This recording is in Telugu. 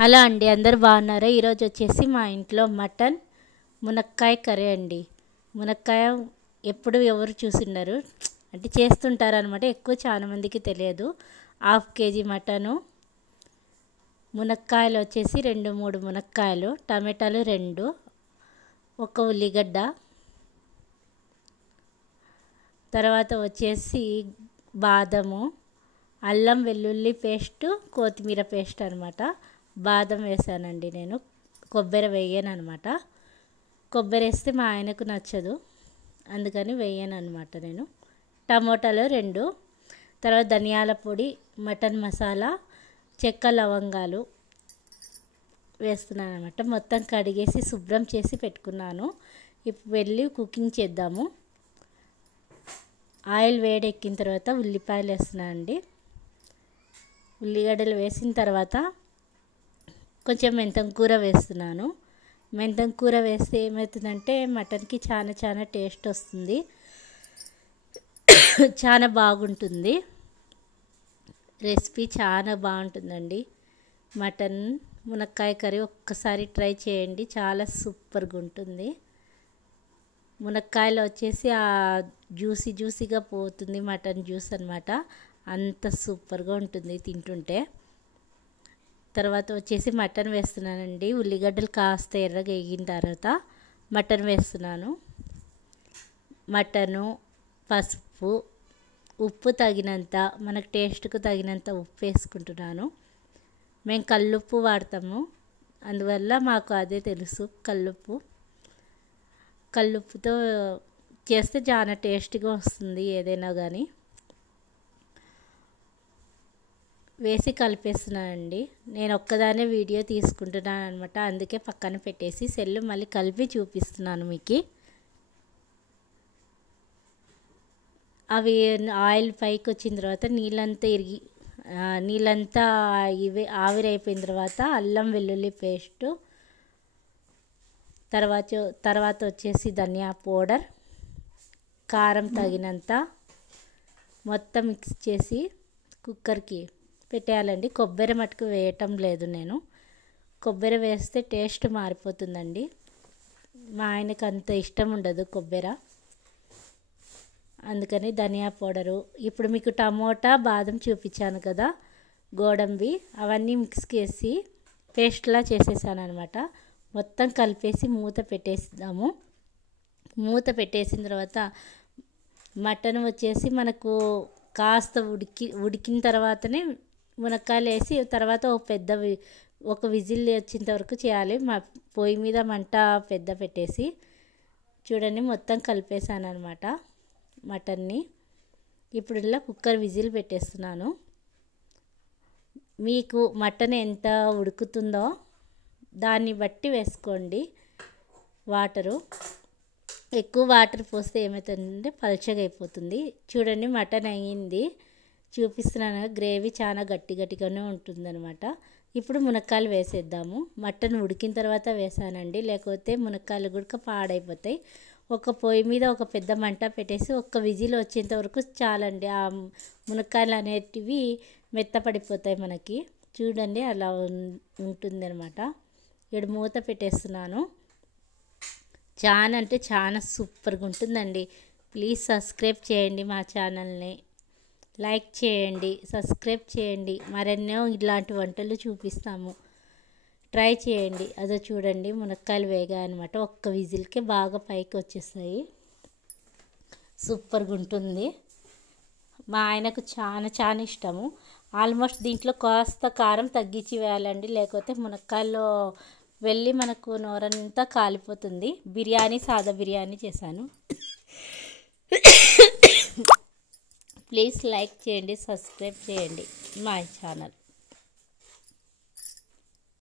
హలో అండి, అందరు బాగున్నారా? ఈరోజు వచ్చేసి మా ఇంట్లో మటన్ మునక్కాయ కర్రీ అండి. మునక్కాయ ఎప్పుడు ఎవరు చూసిన్నారు అంటే చేస్తుంటారు అనమాట. ఎక్కువ చాలా మందికి తెలియదు. 1/2 kg మటను, మునక్కాయలు వచ్చేసి 2-3 మునక్కాయలు, టమాటాలు 2, 1 ఉల్లిగడ్డ, తర్వాత వచ్చేసి బాదము, అల్లం వెల్లుల్లి పేస్టు, కొత్తిమీర పేస్ట్ అనమాట. బాదం వేసానండి నేను, కొబ్బరి వేయను అనమాట. కొబ్బరి వేస్తే మా ఆయనకు నచ్చదు, అందుకని వేయను అనమాట నేను. టమోటాలు 2, తర్వాత ధనియాల పొడి, మటన్ మసాలా, చెక్క లవంగాలు వేస్తున్నాను అనమాట. మొత్తం కడిగేసి శుభ్రం చేసి పెట్టుకున్నాను. ఇప్పుడు వెళ్ళి కుకింగ్ చేద్దాము. ఆయిల్ వేడెక్కిన తర్వాత ఉల్లిపాయలు వేస్తున్నాను అండి. ఉల్లిగడ్డలు వేసిన తర్వాత కొంచెం మెంతం కూర వేస్తున్నాను. మెంతం కూర వేస్తే ఏమవుతుందంటే మటన్కి చాలా టేస్ట్ వస్తుంది, చాలా బాగుంటుంది. రెసిపీ చాలా బాగుంటుందండి. మటన్ మునక్కాయ కర్రీ ఒక్కసారి ట్రై చేయండి, చాలా సూపర్గా ఉంటుంది. మునక్కాయలో వచ్చేసి ఆ జ్యూసీగా పోతుంది మటన్ జ్యూస్ అనమాట. అంత సూపర్గా ఉంటుంది తింటుంటే. తర్వాత వచ్చేసి మటన్ వేస్తున్నానండి. ఉల్లిగడ్డలు కాస్త ఎర్రగా వేగిన తర్వాత మటన్ వేస్తున్నాను. మటను, పసుపు, ఉప్పు తగినంత, మనకు టేస్ట్కు తగినంత ఉప్పు వేసుకుంటున్నాను. మేము కల్లుప్పు వాడతాము, అందువల్ల మాకు అదే తెలుసు. కల్లుప్పుతో చేస్తే చాలా టేస్ట్గా వస్తుంది ఏదైనా కానీ. వేసి కలిపేస్తున్నానండి. నేను ఒక్కదానే వీడియో తీసుకుంటున్నాను అనమాట, అందుకే పక్కన పెట్టేసి సెల్లు మళ్ళీ కలిపి చూపిస్తున్నాను మీకు. అవి ఆయిల్ పైకి వచ్చిన తర్వాత నీళ్ళంతా ఆవిరైపోయిన తర్వాత అల్లం వెల్లుల్లి పేస్టు, తర్వాత వచ్చేసి ధనియా పౌడర్, కారం తగినంత మొత్తం మిక్స్ చేసి కుక్కర్కి పెట్టేయాలండి. కొబ్బరి మటుకు వేయటం లేదు నేను. కొబ్బరి వేస్తే టేస్ట్ మారిపోతుందండి. మా ఆయనకు అంత ఇష్టం ఉండదు కొబ్బరి, అందుకని ధనియా పౌడరు. ఇప్పుడు మీకు టమోటా, బాదం చూపించాను కదా, గోడంబి, అవన్నీ మిక్స్ చేసి పేస్ట్లా చేసేసాను అనమాట. మొత్తం కలిపేసి మూత పెట్టేద్దాము. మూత పెట్టేసిన తర్వాత మటన్ వచ్చేసి మనకు కాస్త ఉడికిన తర్వాతనే మునక్కాయలు వేసి తర్వాత ఒక విజిల్ వచ్చేంత వరకు చేయాలి. పొయ్యి మీద మంట పెద్ద పెట్టేసి చూడండి, మొత్తం కలిపేసాను అనమాట మటన్ని. ఇప్పుడు ఇలా కుక్కర్ విజిల్ పెట్టేస్తున్నాను. మీకు మటన్ ఎంత ఉడుకుతుందో దాన్ని బట్టి వేసుకోండి వాటరు. ఎక్కువ వాటర్ పోస్తే ఏమవుతుందంటే పల్చగా అయిపోతుంది. చూడండి, మటన్ అయ్యింది, చూపిస్తున్నాను. గ్రేవీ చాలా గట్టిగానే ఉంటుందన్నమాట. ఇప్పుడు మునక్కాయలు వేసేద్దాము. మటన్ ఉడికిన తర్వాత వేసానండి, లేకపోతే మునక్కాయలు కూడా పాడైపోతాయి. ఒక పొయ్యి మీద ఒక పెద్ద మంట పెట్టేసి ఒక్క విజిల్ వచ్చేంత వరకు చాలండి. ఆ మునక్కాయలు అనేటివి మెత్తపడిపోతాయి మనకి. చూడండి, అలా ఉంటుందన్నమాట. ఇక్కడ మూత పెట్టేస్తున్నాను. చాలా సూపర్గా ఉంటుందండి. ప్లీజ్ సబ్స్క్రైబ్ చేయండి మా ఛానల్ని, లైక్ చేయండి, సబ్స్క్రైబ్ చేయండి. మరెన్నో ఇలాంటి వంటలు చూపిస్తాము, ట్రై చేయండి. అదో చూడండి, మునక్కాయలు వేగా అనమాట. ఒక్క విజిల్కే బాగా పైకి వచ్చేస్తాయి. సూపర్గా ఉంటుంది. మా ఆయనకు చాలా ఇష్టము. ఆల్మోస్ట్ దీంట్లో కాస్త కారం తగ్గించి వేయాలండి, లేకపోతే మునక్కాయల్లో వెళ్ళి మనకు నోరంతా కాలిపోతుంది. సాదా బిర్యానీ చేశాను. ప్లీజ్ లైక్ చేయండి, సబ్స్క్రైబ్ చేయండి మా ఛానల్.